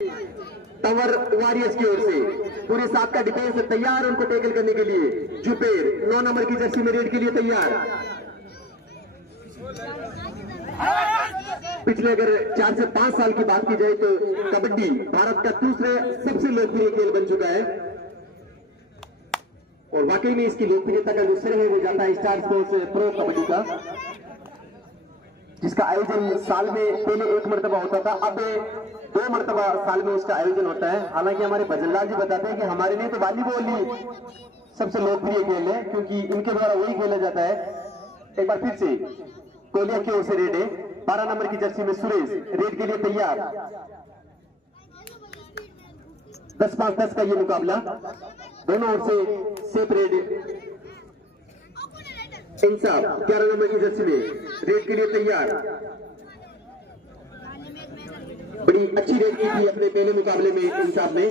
Tanwar warriors की ओर से पूरे 7 का डिफेंस तैयार उनको टैकल करने के लिए। जुबेर 9 नंबर की जर्सी में रेड के लिए तैयार। पिछले अगर 4 से 5 साल की बात की जाए तो कबड्डी भारत का दूसरा सबसे लोकप्रिय खेल बन चुका है और वाकई में इसकी लोकप्रियता का जो श्रेय है वो जाता है स्टार स्पोर्ट्स प्रो कबड्डी का, जिसका आयोजन साल में पहले 1 मरतबा होता था, अब 2 मरतबा साल में उसका आयोजन होता है। हालांकि हमारे भजनलाल जी बताते हैं कि हमारे लिए तो वॉलीबॉल ही सबसे लोकप्रिय खेल है क्योंकि इनके द्वारा वही खेला जाता है। एक बार फिर से कोलिया की ओर से रेड है, 12 नंबर की जर्सी में सुरेश रेड के लिए तैयार। 10-5-10 का ये मुकाबला, दोनों ओर से सेफ रेड। इंसाफ 11 नंबर की जर्सी में रेड के लिए तैयार। बड़ी अच्छी रेड की थी अपने पहले मुकाबले में इंसाफ ने।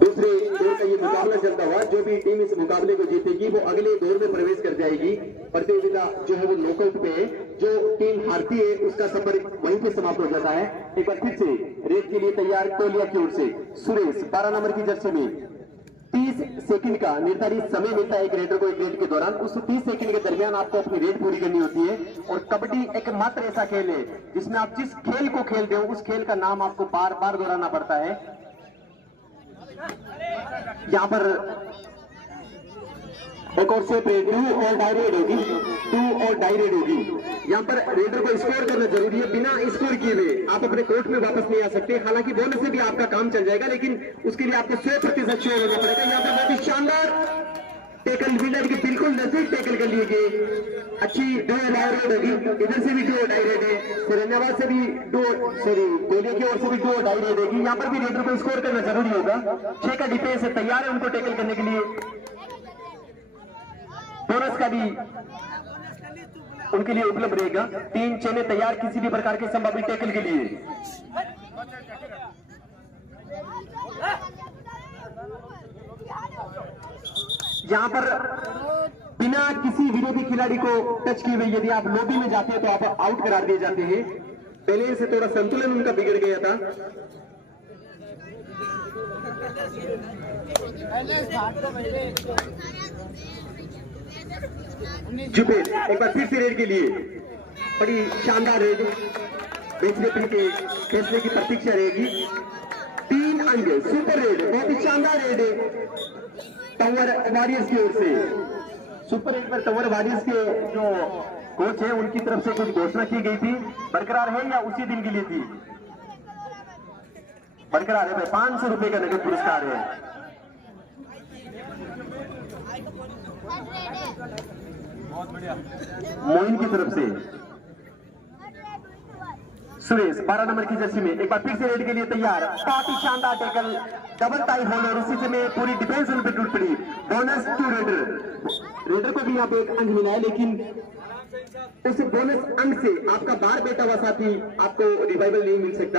दूसरे दौर का ये मुकाबला चलता हुआ, जो भी टीम इस मुकाबले को जीतेगी वो अगले दौर में प्रवेश कर जाएगी। प्रतियोगिता जो है वो नॉकआउट पे है, जो टीम हारती है उसका सफर वहीं पे समाप्त हो जाता है। एक बार फिर से रेड के लिए तैयार कोलिया की ओर से सुरेश 12 नंबर की जर्सी में 30 सेकंड का निर्धारित समय मिलता है एक रेडर को एक रेड के दौरान। उस 30 सेकंड के दरमियान आपको अपनी रेड पूरी करनी होती है। और कबड्डी एकमात्र ऐसा खेल है जिसमें आप जिस खेल को खेलते हो उस खेल का नाम आपको बार बार दोहराना पड़ता है। यहाँ पर एक और से 2 और डाई रेड होगी, 2 और डाई रेड होगी। यहाँ पर रेडर को स्कोर करना जरूरी है, बिना स्कोर किए हुए आप अपने कोर्ट में वापस नहीं आ सकते। हालांकि बोनस से भी आपका काम चल जाएगा, लेकिन उसके लिए आपको 100% श्योर होना पड़ेगा। यहाँ पर बहुत ही शानदार टेकल, विनर के बिल्कुल नजदीक टेकल कर लिए गए। अच्छी 2 डाई रेड होगी, इधर से भी 2 डाई रेड है, सिरंजाबाद से भी 2, कोलिया की ओर से भी 2 डाई रेड होगी। यहाँ पर भी रेडर को स्कोर करना जरूरी होगा। 6 का डिफेंस तैयार है उनको टेकल करने के लिए। बोनस का भी उनके लिए उपलब्ध रहेगा। 3 चेने तैयार किसी भी प्रकार के संभावित टैकल के लिए। यहां पर बिना किसी विरोधी खिलाड़ी को टच किए हुए यदि आप लॉबी में जाते हैं तो आप आउट करार दिए जाते हैं। पहले से थोड़ा संतुलन उनका बिगड़ गया था। जुबेर एक बार फिर से रेड के लिए, बड़ी शानदार रेड, बेच रेफरी के फैसले की प्रतीक्षा रहेगी। 3 अंक, सुपर रेड, बहुत ही शानदार रेड तंवर वॉरियर्स की ओर से। सुपर रेड पर तंवर वॉरियर्स के जो कोच है उनकी तरफ से कुछ घोषणा की गई थी, बरकरार है या उसी दिन के लिए थी? बरकरार है भाई, 500 रुपए का नगद पुरस्कार है। मोइन की तरफ से सुरेश 12 नंबर की जर्सी में एक बार फिर से रेड के लिए तैयार। बहुत ही शानदार टैकल, डबल टाई होल और उसी में पूरी डिफेंस उन पर टूट पड़ी। बोनस टू रेडर को भी यहाँ पे 1 अंक मिला है, लेकिन उस बोनस अंक से आपका बाहर बैठा हुआ साथी आपको रिवाइवल नहीं मिल सकता।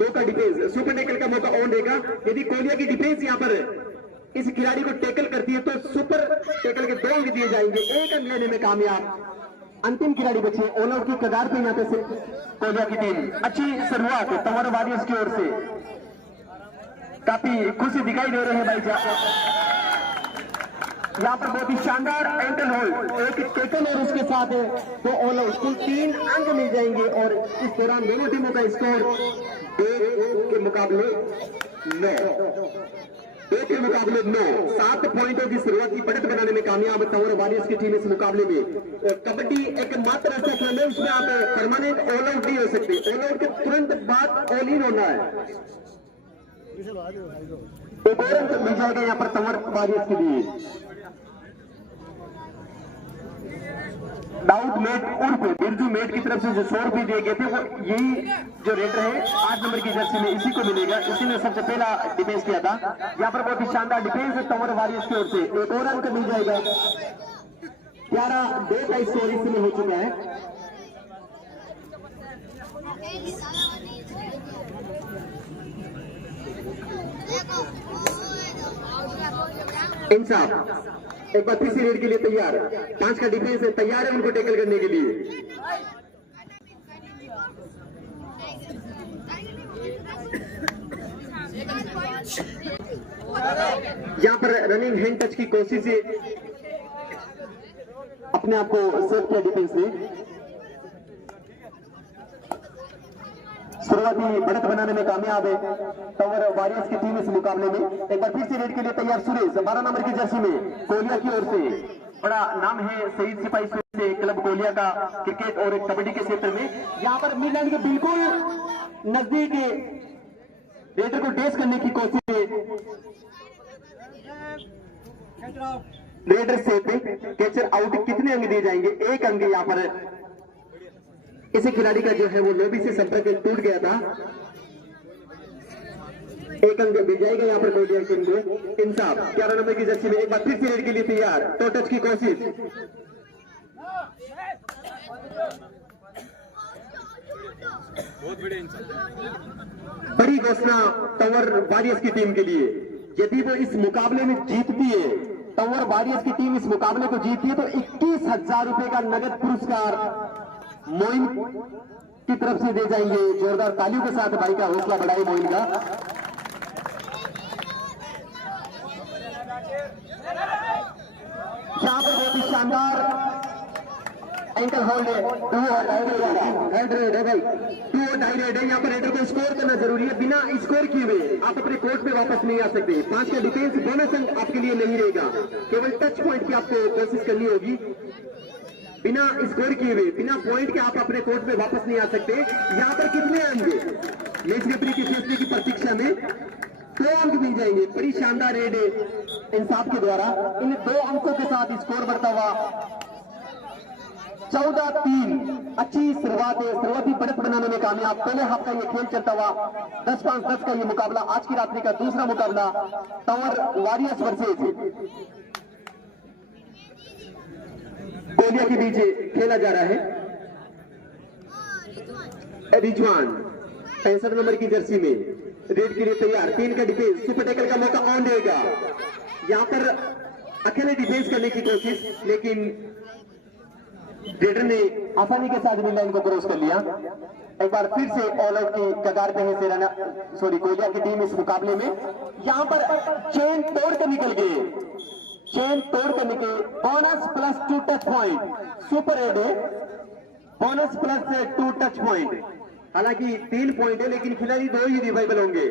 2 का डिफेंस, सुपर टैकल का मौका ऑन रहेगा। यदि कोलिया की डिफेंस यहाँ पर इस खिलाड़ी को टैकल करती है तो सुपर टैकल के 2 अंक दिए जाएंगे। 1 अंक लेने में कामयाब अंतिम खिलाड़ी बचे, ऑल आउट की कगार पे यहाँ पे से कोलिया की टीम। अच्छी शुरुआत तंवर वॉरियर्स की ओर से, काफी खुशी दिखाई दे रहे हैं भाई। यहाँ पर बहुत ही शानदार एंकल होल्ड, एक टैकल और उसके साथ 2 ऑल आउट, कुल 3 अंक मिल जाएंगे। और इस दौरान दोनों टीमों का स्कोर 1 के मुकाबले 9, 7 पॉइंटों की शुरुआत की बढ़त बनाने में कामयाब तंवर वॉरियर्स की टीम इस मुकाबले में। और कबड्डी एक मात्र ऐसा खेल है उसमें आप परमानेंट ऑल आउट नहीं हो सकते, ऑल आउट के तुरंत बाद ऑल इन होना है। एक और अंक मिल जाएगा यहाँ पर तंवर वॉरियर्स के लिए। दाऊद मेट उर्फ बिरजू मेट की तरफ से जो 100 रुपये दिए गए थे वो यही जो रेडर है 8 नंबर की जर्सी में इसी को मिलेगा। इसी ने सबसे पहला डिफेंस किया था। यहाँ पर बहुत ही शानदार डिफेंस है तंवर वॉरियर्स की ओर से। एक और अंक मिल जाएगा। 11-2 का स्कोर इसमें हो चुका है। इंसाफ एक बार फिर से रेड के लिए तैयार, 5 का डिफेंस है, तैयार है उनको टैकल करने के लिए। यहाँ पर रनिंग हैंड टच की कोशिश से अपने आप को सेव किया डिफेंस ने। शुरुआती बढ़त बनाने में कामयाब है टावर वॉरियर्स की टीम इस मुकाबले में। एक बार फिर से रेड के लिए तैयार सुरेश 12 नंबर की जर्सी में कोलिया की ओर से। बड़ा नाम है शहीद सिपाही से क्लब कोलिया का क्रिकेट और कबड्डी के क्षेत्र में। यहाँ पर मिडलैंड के बिल्कुल नजदीक रेडर को डेस करने की कोशिश है। रेडर से कैचर आउट कितने अंक दिए जाएंगे? 1 अंक यहाँ पर इसी खिलाड़ी का जो है वो लोबी से संपर्क टूट गया था। 1 अंक मिल जाएगा यहाँ पर कोलिया टीम को। इंसाफ 11 नंबर की जर्सी में एक बार फिर से रेड के लिए तैयार। तो टच की कोशिश, बड़ी घोषणा टावर वॉरियर्स की टीम के लिए। यदि वो इस मुकाबले में जीतती है, टावर वॉरियर्स की टीम इस मुकाबले को जीतती है तो 21,000 रुपए का नगद पुरस्कार मोइन की तरफ से दे जाएंगे। जोरदार तालियों के साथ भाई का हौसला बढ़ाए मोइन का। यहाँ पर बहुत ही शानदार एंकल होल्ड है। 2 और डाई रेड है भाई, 2 और डाई रेड है। यहाँ पर रेडर को स्कोर करना जरूरी है। बिना स्कोर किए हुए आप अपने कोर्ट में वापस नहीं आ सकते। 5 का डिफेंस बोनस अंक आपके लिए नहीं रहेगा। केवल टच पॉइंट की आपको कोशिश करनी होगी। बिना स्कोर किए हुए, बिना पॉइंट के आप अपने कोर्ट में वापस नहीं आ सकते। यहाँ पर कितने आएंगे? मैच रेफरी के फैसले की प्रतीक्षा में 2 अंक मिल जाएंगे। बड़ी शानदार रेड इंसाफ के द्वारा। इन 2 अंकों के साथ स्कोर बढ़ता हुआ 14-3। अच्छी शुरुआत है, शुरुआती बढ़त बनाने में कामयाब। पहले हाफ का ये खेल चलता हुआ 10-5-10 का ये मुकाबला, आज की रात्रि का दूसरा मुकाबला टावर वॉरियर्स वर्सेस कोलिया के बीच खेला जा रहा है। रिजवान 65 नंबर की जर्सी में रेड के लिए तैयार। 3 का डिफेंस, सुपर टैकल का मौका ऑन रहेगा। यहाँ पर अकेले डिफेंस करने की कोशिश, लेकिन रेडर ने आसानी के साथ मिडलाइन को क्रॉस कर लिया। एक बार फिर से ऑल आउट की कगार पे है कोलिया की टीम इस मुकाबले में। यहाँ पर चेन तोड़ कर निकल गए। चेन तोड़ कर निकले। Bonus plus 2 touch point. Super red है, बोनस प्लस 2 टच पॉइंट। हालांकि 3 पॉइंट है, लेकिन खिलाड़ी 2 ही रिवाइवल होंगे।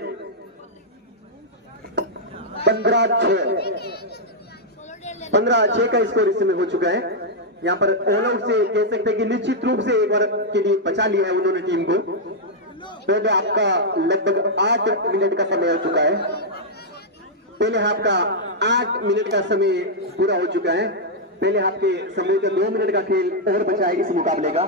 15-6 का स्कोर इस समय हो चुका है। यहाँ पर ऑल आउट से कह सकते हैं कि निश्चित रूप से एक बार के लिए बचा लिया है उन्होंने टीम को। पहले आपका लगभग 8 मिनट का समय हो चुका है। पहले हाफ का 8 मिनट का समय पूरा हो चुका है। पहले हाफ के समय का 2 मिनट का खेल और बचा है इस मुकाबले का।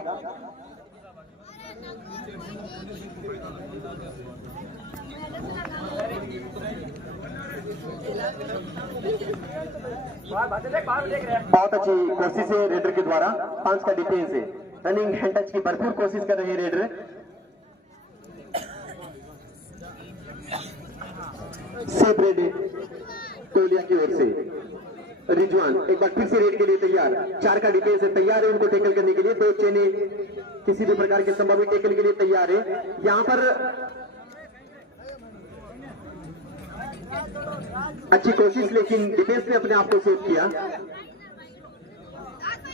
बहुत अच्छी कोशिश है रेडर के द्वारा। 5 का डिफेंस है। रनिंग हैंड टच की भरपूर कोशिश कर रहे हैं रेडर। सेफ रेड कोलिया की ओर से। रिजवान एक बार फिर से रेड के लिए तैयार। 4 का डिफेंस है, तैयार है उनको टैकल करने के लिए। 2 चेने किसी भी प्रकार के संभावित टैकल के लिए तैयार है। यहाँ पर अच्छी कोशिश, लेकिन डिफेंस ने अपने आप को सेव किया।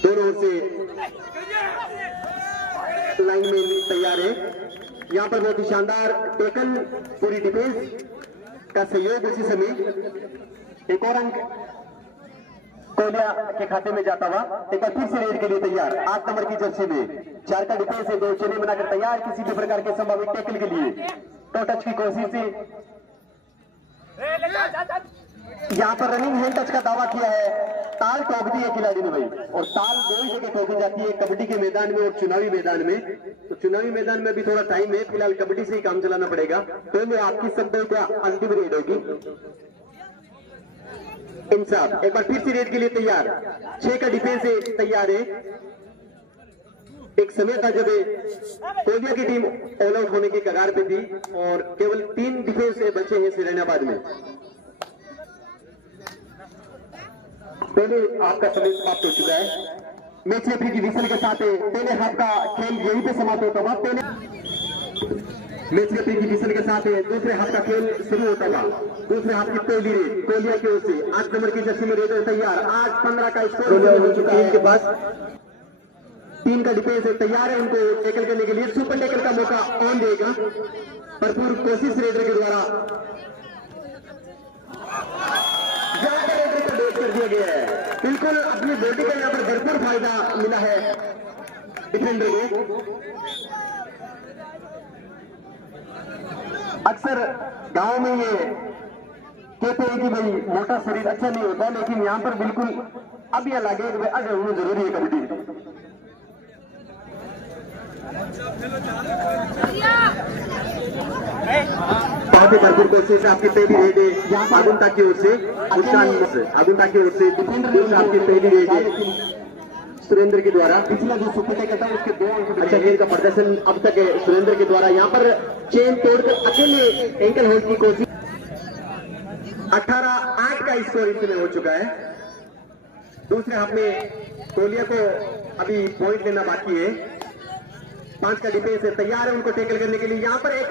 दोनों ओर से लाइन में तैयार है। यहाँ पर बहुत ही शानदार टैकल, पूरी डिफेंस का सहयोग उसी समय। एक और अंक कोलिया के खाते में जाता हुआ। एक बार फिर से रेड के लिए तैयार। 8 नंबर की जर्सी में 4 का डिफेंस है। 2 चेने बनाकर तैयार किसी भी प्रकार के संभावित टैकल के लिए। तो टच की कोशिश से यहाँ पर रनिंग हैंड टच का दावा किया है। ताल ठोक दी है खिलाड़ी ने भाई, और ताल 2 ही जगह ठोकी जाती है, कबड्डी के मैदान में और चुनावी मैदान में। तो चुनावी मैदान में भी थोड़ा टाइम है, फिलहाल कबड्डी से ही काम चलाना पड़ेगा। पहले आपकी शब्द क्या अंतिम रेड होगी। इंसाफ एक बार फिर से रेड के लिए तैयार। 6 का डिफेंस है, तैयार है। एक समय था जब कोलिया की टीम ऑल आउट होने की कगार पे थी और केवल 3 डिफेंस बचे हैं सिरानाबाद में। पहले आपका समय समाप्त हो चुका है। मैच रेफरी की विसल के साथ पहले हाफ का खेल यहीं पे समाप्त होता हुआ। पहले मैच रेफरी की विसल के साथ दूसरे हाफ का खेल शुरू होता था। दूसरे हाथ की पहली रेड कोहलिया की ओर से 8 नंबर की जर्सी में रेडर तैयार। आज 15 का स्कोर हो चुका है के पास। 3 का डिफेंस है, तैयार है उनको टैकल करने के लिए। सुपर टैकल का मौका ऑन देगा, भरपूर कोशिश रेडर के द्वारा। यहाँ पर रेडर को डोज कर दिया गया है। बिल्कुल अपनी बॉडी का यहाँ पर भरपूर फायदा मिला है डिफेंडर को। अक्सर गांव में ये कहते हैं कि भाई मोटा शरीर अच्छा नहीं होता, लेकिन यहाँ पर बिल्कुल अब यह लगे कि अगर उन्हें जरूरी है कबड्डी। बहुत ही भरपूर कोशिश आपकी पहली रेड है यहाँ आगुंता की ओर से, आगुंता की ओर से डिफेंडर आपकी पहली रेड है सुरेंद्र के द्वारा। पिछला जो सुपर टैकल था उसके 2 अंक अच्छा खेल का प्रदर्शन अब तक है सुरेंद्र के द्वारा। यहाँ पर चेन तोड़कर अकेले एंकल होल्ड की कोशिश। 18-8 का स्कोर इस समय हो चुका है। दूसरे हाफ में कोहलिया को अभी पॉइंट लेना बाकी है। 5 का डिफेंस है, तैयार है उनको टैकल करने के लिए। यहाँ पर एक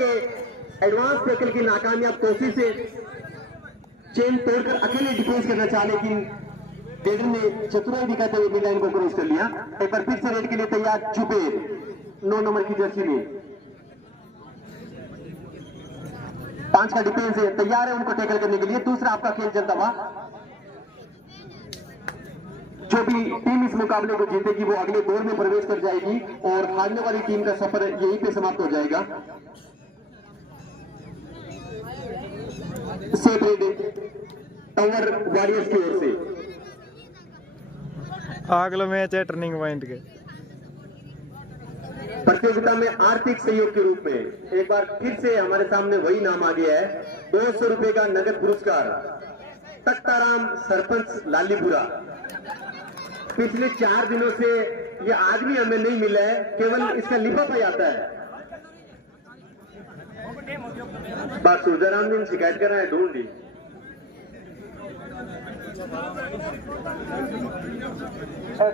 एडवांस टैकल की नाकामयाब कोशिश से चेन तोड़कर अकेले डिफेंस करना चाहे, लेकिन रेडर ने चतुराई दिखाते हुए लाइन को क्रॉस कर लिया। एक बार फिर से रेड के लिए तैयार जुबेर 9 नंबर की जर्सी में। 5 का डिफेंस है, तैयार है उनको टैकल करने के लिए। दूसरा आपका खेल चलता हुआ। जो भी टीम इस मुकाबले को जीतेगी वो अगले दौर में प्रवेश कर जाएगी और हारने वाली टीम का सफर यहीं पे समाप्त हो जाएगा। सेफ रेड टावर वॉरियर्स की ओर से। अगला मैच है टर्निंग पॉइंट के। प्रतियोगिता में आर्थिक सहयोग के रूप में एक बार फिर से हमारे सामने वही नाम आ गया है। 200 रुपए का नगद पुरस्कार तख्ताराम सरपंच लालीपुरा। पिछले 4 दिनों से ये आदमी हमें नहीं मिला है, केवल इसका लिफाफा आता है। बात सुरजाराम दिन शिकायत कर रहा है, ढूंढ ली।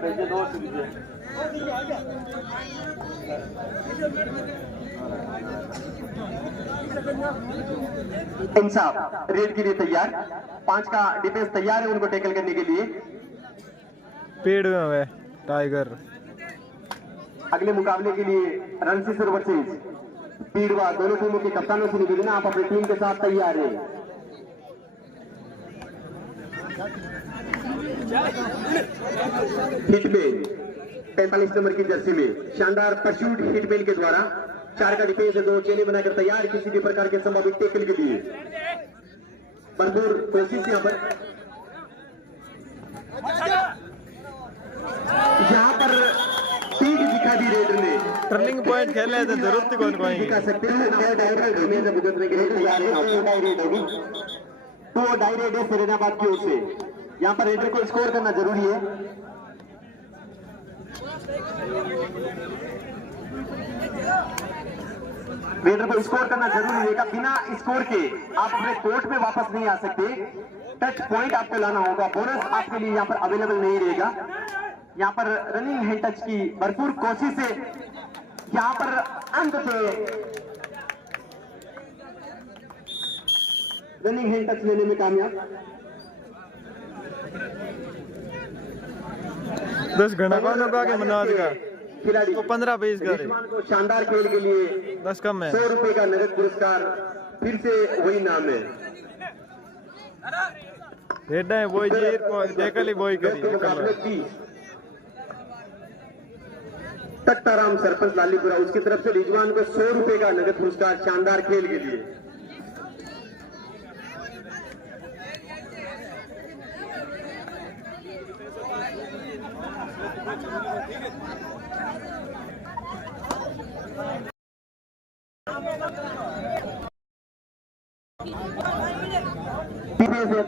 भेजे 2 इंसाफ रेड के लिए तैयार। 5 का डिफेंस तैयार है उनको टैकल करने के लिए। पेड़ में है टाइगर। अगले मुकाबले के लिए रणसीसर वर्सेस पीड़वा दोनों टीमों के कप्तानों से निवेदन, आप अपनी टीम के साथ तैयार है। हिटमैन 45 नंबर की जर्सी में शानदार परस्यूट हिटमैन के द्वारा। 4 का डिफेंस है, 2 चेने बनाकर तैयार किसी भी प्रकार के संभावित टैकल के लिए। भरपूर कोशिश यहाँ पर। यहाँ पर पीठ दिखा दी रेडर ने। टर्निंग पॉइंट खेलने तो जरूरत कौन कोई दिखा सकते हैं। गुजरने के लिए तैयार है। डायरेक्ट होगी तो डायरेक्ट है फरीदाबाद की ओर से। यहाँ पर रेडर को स्कोर करना जरूरी है। रेडर को स्कोर करना जरूरी है। बिना स्कोर के आप अपने कोर्ट में वापस नहीं आ सकते। टच पॉइंट आपको लाना होगा। बोनस आपके लिए यहाँ पर अवेलेबल नहीं रहेगा। यहाँ पर रनिंग हैंड टच की भरपूर कोशिश से यहाँ पर अंत से रनिंग हैंड टच लेने में कामयाब। 10 घंटा कौन होगा के मनोज का खिलाड़ी को 15-20 का को शानदार खेल के लिए 10 कम है। 100 रुपए का नगद पुरस्कार। फिर से वही नाम है। हेड है बॉय जी देखली बॉय करी तख्ताराम सरपंच लालीपुरा उसकी तरफ से रिजवान को 100 रुपए का नगद पुरस्कार शानदार खेल के लिए।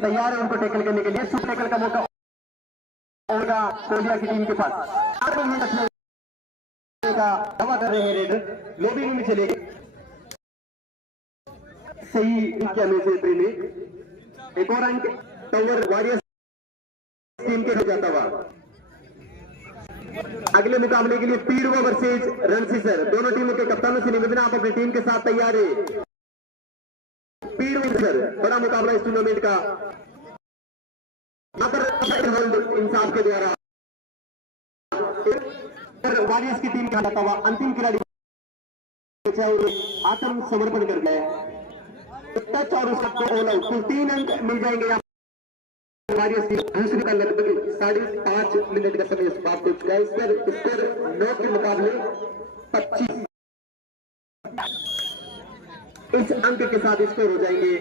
तैयार है उनको टैकल करने के लिए। सुपर टैकल का मौका होगा कोहलिया की टीम के पास। का दावा कर रहे हैं रेडर। लोबिंग में चलेगी सही क्या मैसेज ने। एक और अंक टावर वॉरियर्स टीम के हो जाता हुआ। अगले मुकाबले के लिए पीड़वा वर्सेज रणसीसर दोनों टीमों के कप्तानों से निवेदन, आप अपनी टीम के साथ तैयार है। स्पीड विंसर बड़ा मुकाबला इस टूर्नामेंट का। यहाँ पर इंसाफ के द्वारा वॉरियर्स की टीम का जाता हुआ अंतिम खिलाड़ी आत्मसमर्पण कर गए टच और उसका ऑल आउट, कुल 3 अंक मिल जाएंगे यहाँ वॉरियर्स की। दूसरी का लगभग 5.5 मिनट का समय समाप्त हो चुका है। इस पर स्कोर 9 के मुकाबले 25। इस अंक के साथ स्कोर हो जाएंगे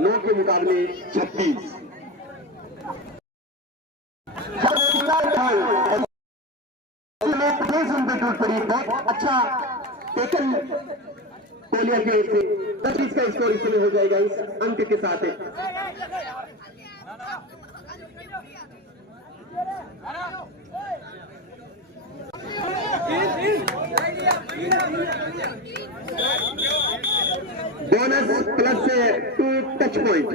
9 के मुकाबले 36। टूट पड़ी, बहुत अच्छा टेकन कोलिया की ओर से 25 का स्कोर इस समय हो जाएगा इस अंक के साथ। बोनस प्लस 2 टच पॉइंट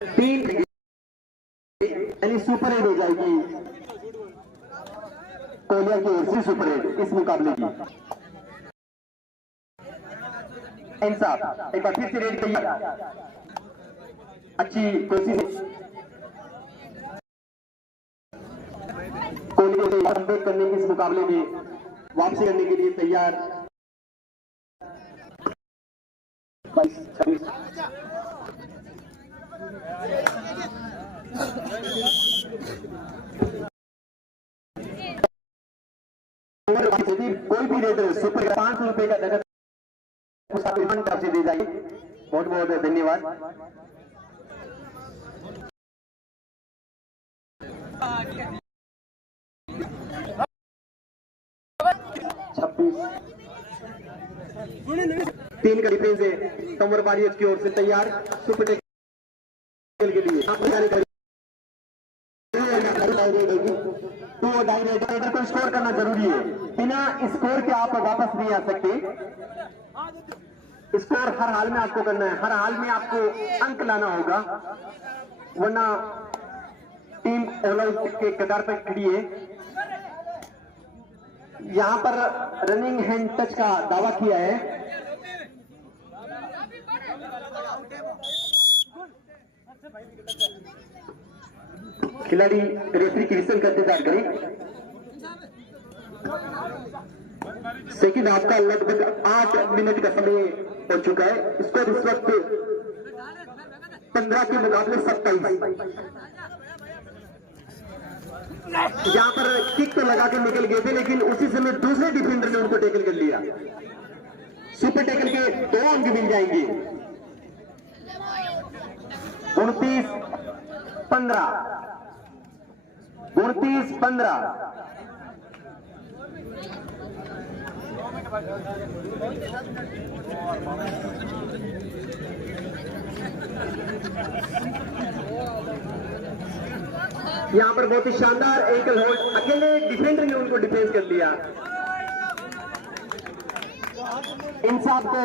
3 यानी सुपर एड हो जाएगी कोलिया की ओर से। सुपर एड इस मुकाबले की। इंसाफ एक बार फिर से रेड तैयार, अच्छी कोशिश कोलिया को कमबैक करने की इस मुकाबले में वापसी करने के लिए तैयार। 22-26 कोई भी रेडर सुपर 500 रुपए का नगद तरफ से दी जाएगी। बहुत बहुत धन्यवाद। तीन का डिफेंस है कमर वॉरियर्स की ओर से तैयार सुपर टेकल के लिए। तो डायरेक्टर को स्कोर करना जरूरी है, बिना स्कोर के आप वापस नहीं आ सकते। स्कोर हर हाल में आपको करना है, हर हाल में आपको अंक लाना होगा, वरना टीम ऑल आउट के कगार पर खड़ी है। यहां पर रनिंग हैंड टच का दावा किया है। खिलाड़ी रेफरी की विसन करते जा करें। सेकंड हाफ का लगभग 8 मिनट का समय हो चुका है। स्कोर इस वक्त 15 के मुकाबले 27। यहां पर किक तो लगा के निकल गए थे, लेकिन उसी समय दूसरे डिफेंडर ने उनको टैकल कर लिया। सुपर टैकल के 2 अंक मिल जाएंगे। 29-15 29-15। यहां पर बहुत ही शानदार एंकल होल्ड, अकेले डिफेंडर ने उनको डिफेंस कर लिया। इंसाफ को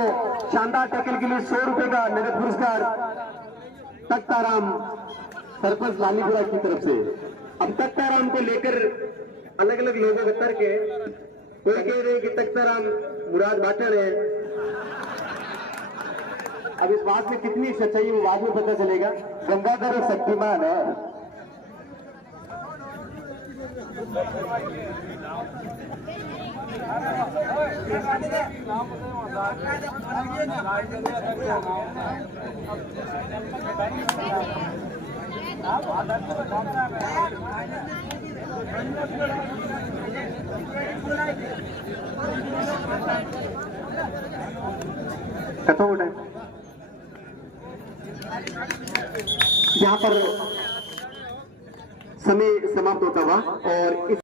शानदार टैकल के लिए 100 रुपए का नगद पुरस्कार तख्ताराम सरपंच लालीपुरा की तरफ से। अब तख्ताराम को लेकर अलग अलग लोगों का तर्क है। कोई कह रहे कि तख्ताराम मुराद भाटर है। अब इस बात में कितनी सच्चाई वो बाद में पता चलेगा। गंगाधर एक शक्तिमान है। यहाँ पर समय समाप्त होता हुआ और इस